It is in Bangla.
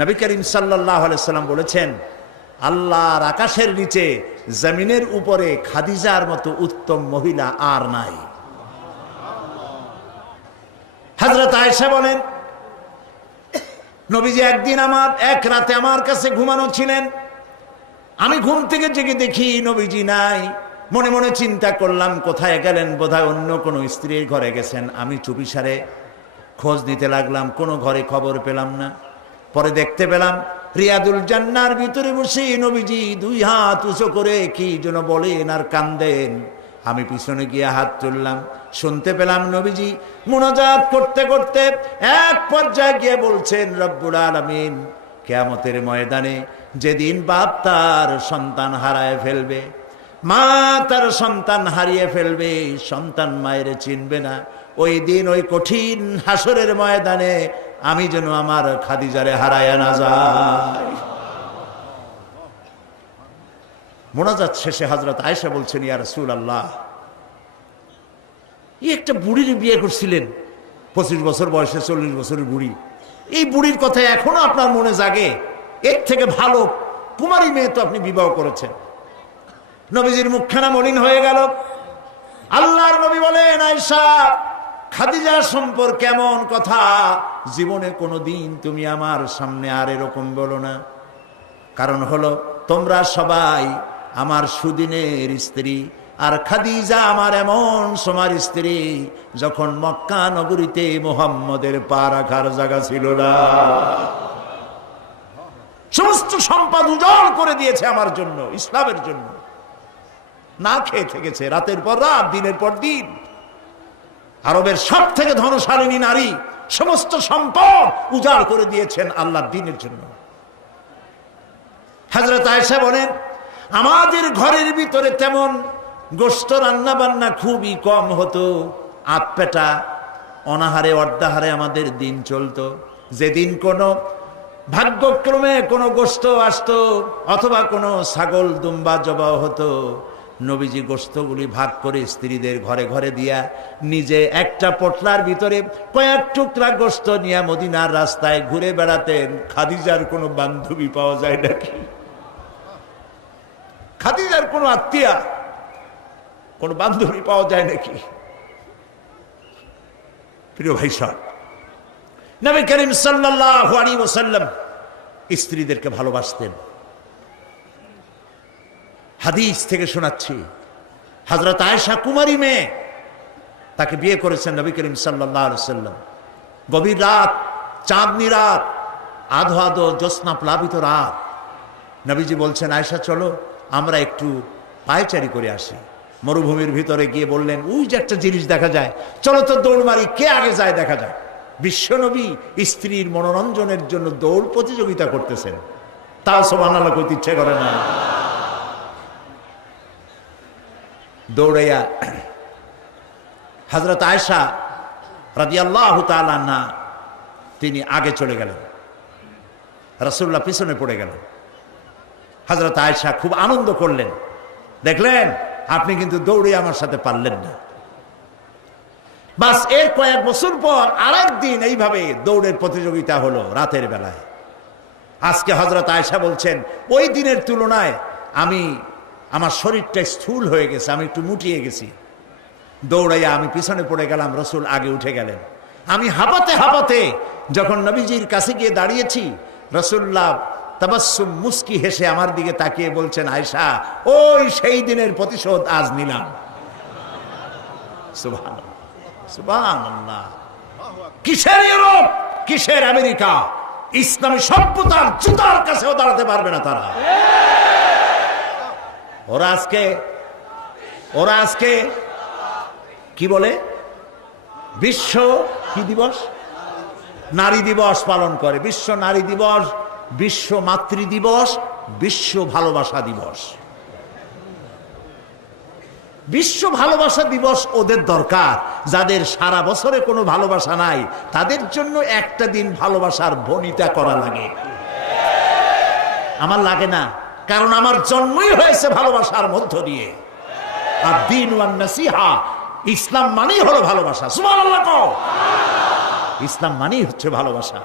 নবী করিম সাল্লাহ সাল্লাম বলেছেন, আল্লাহর আকাশের নিচে, জমিনের উপরে খাদিজার মতো উত্তম মহিলা আর নাই। হজরত আয়েশা বলেন, নবীজি একদিন আমার, এক রাতে আমার কাছে ঘুমানো ছিলেন। আমি ঘুম থেকে জেগে দেখি নবীজি নাই। মনে মনে চিন্তা করলাম, কোথায় গেলেন? বোধহয় অন্য কোনো স্ত্রীর ঘরে গেছেন। আমি চুপিসারে খোঁজ নিতে লাগলাম, কোনো ঘরে খবর পেলাম না। পরে দেখতে পেলাম রিয়াদুল জান্নার ভিতরে বসে নবীজি দুই হাত উঁচু করে কি যেন বলেন আর কান্দেন। আমি পিছনে গিয়ে হাত তুললাম। শুনতে পেলাম নবীজি মোনাজাত করতে করতে এক পর্যায়ে গিয়ে বলছেন, রব্বুল আলমিন, কেয়ামতের ময়দানে যেদিন বাপ তার সন্তান হারায় ফেলবে, মা তার সন্তান হারিয়ে ফেলবে, সন্তান মায়ের চিনবে না ওই দিন ওই কঠিন হাসরের ময়দানে আমি যেন আমার খাদিজারে হারায় না যাই। মোনাজাত শেষে হজরত আয়েশা বলছেন, ইয়া রসুল আল্লাহ এই একটা বুড়ির বিয়ে করছিলেন, পঁচিশ বছর বয়সে চল্লিশ বছরের বুড়ি। এই বুড়ির কথা এখনও আপনার মনে জাগে? এর থেকে ভালো, কুমারী মেয়ে তো আপনি বিবাহ করেছেন। নবীজির মুখখানা মলিন হয়ে গেল। আল্লাহর নবী বলেন আয়সা খাদিজা সম্পর্কে কেমন কথা, জীবনে কোনো দিন তুমি আমার সামনে আর এরকম বলো না। কারণ হলো, তোমরা সবাই আমার সুদিনের স্ত্রী, আর খাদিজা আমার এমন সমার স্ত্রী, যখন মক্কা নগরীতে মোহাম্মদের পা রাখার জায়গা ছিল না। সমস্ত সম্পদ উজাড় করে দিয়েছে আমার জন্য, ইসলামের জন্য। না খেয়ে থেকেছে, রাতের পর রাত, দিনের পর দিন। আরবের সব থেকে ধনশালিনী নারী, সমস্ত সম্পদ উজাড় করে দিয়েছেন আল্লাহ দিনের জন্য। হাজরত আয়সা বলেন, আমাদের ঘরের ভিতরে তেমন গোস্ত রান্না বান্না খুবই কম হতো। আতপেটা অনাহারে, অর্ধাহারে আমাদের দিন চলতো। যেদিন কোনো ভাগ্যক্রমে কোনো গোস্ত আসতো অথবা কোনো ছাগল দুম্বা জবাও হতো। নবীজি গোস্তগুলি ভাগ করে স্ত্রীদের ঘরে ঘরে দিয়া নিজে একটা পটলার ভিতরে কয়েক টুকরা গোস্ত নিয়ে মদিনার রাস্তায় ঘুরে বেড়াতেন। খাদিজার কোনো বান্ধবী পাওয়া যায় নাকি? খাদিজার কোনো আত্মীয়া কোনো বান্ধবী পাওয়া যায় নাকি? প্রিয় ভাই সাহ, নবী করিম ওয়াসাল্লাম স্ত্রীদেরকে ভালোবাসতেন। হাদিস থেকে শোনাচ্ছি। হজরত আয়েশা কুমারী মেয়ে, তাকে বিয়ে করেছেন নবী করিম সাল্লাম গভীর রাত, চাঁদনি রাত, আধো আধো জ্যোৎস্না প্লাবিত রাত। নবীজি বলছেন, আয়েশা, চলো, আমরা একটু পায়চারি করে আসি। মরুভূমির ভিতরে গিয়ে বললেন, ওই যে একটা জিনিস দেখা যায়। চলো তো দৌড় মারি, কে আগে যায় দেখা যায় বিশ্বনবী স্ত্রীর মনোরঞ্জনের জন্য দৌড় প্রতিযোগিতা করতেছেন। তাও সমান আল্লাহ করতে ইচ্ছে করে না। দৌড়াইয়া হজরত আয়সা রাজিয়াল্লাহ না তিনি আগে চলে গেলেন। রসুল্লাহ পিছনে পড়ে গেলেন। হজরত আয়সা খুব আনন্দ করলেন। দেখলেন, আপনি কিন্তু দৌড়ে আমার সাথে পারলেন না। বাসের কয়েক বছর পর আর দিন এইভাবে দৌড়ের প্রতিযোগিতা হলো রাতের বেলায়। আজকে হজরত আয়সা বলছেন, ওই দিনের তুলনায় আমি আমার শরীরটা স্থূল হয়ে গেছে, আমি একটু মুটিয়ে গেছি। দৌড়াইয়া আমি পিছনে পড়ে গেলাম, রসুল আগে উঠে গেলেন। আমি হাঁপাতে হাঁপাতে যখন নবীজির কাছে গিয়ে দাঁড়িয়েছি, রসুল্লাহ তাবাসুম মুস্কি হেসে আমার দিকে তাকিয়ে বলছেন আয়সা ওই সেই দিনের প্রতিশোধ আজ নিলাম। কিসের ইউরোপ? কিসের আমেরিকা? ইসলামী সভ্যতার জুতার কাছেও দাঁড়াতে পারবে না তারা। ওরা আজকে ওরা আজকে, কি বলে? বিশ্ব কি দিবস? নারী দিবস পালন করে। বিশ্ব নারী দিবস, বিশ্ব মাতৃ দিবস, বিশ্ব ভালোবাসা দিবস। বিশ্ব ভালোবাসা দিবস ওদের দরকার। যাদের সারা বছরে কোনো ভালোবাসা নাই, তাদের জন্য একটা দিন ভালোবাসার বনিতা করা লাগে। আমার লাগে না। কারণ আমার জন্মই হয়েছে ভালোবাসার মধ্য দিয়ে। আর দিন নাসিহা, ইসলাম মানেই হলো ভালোবাসা। সুমান ইসলাম মানেই হচ্ছে ভালোবাসা।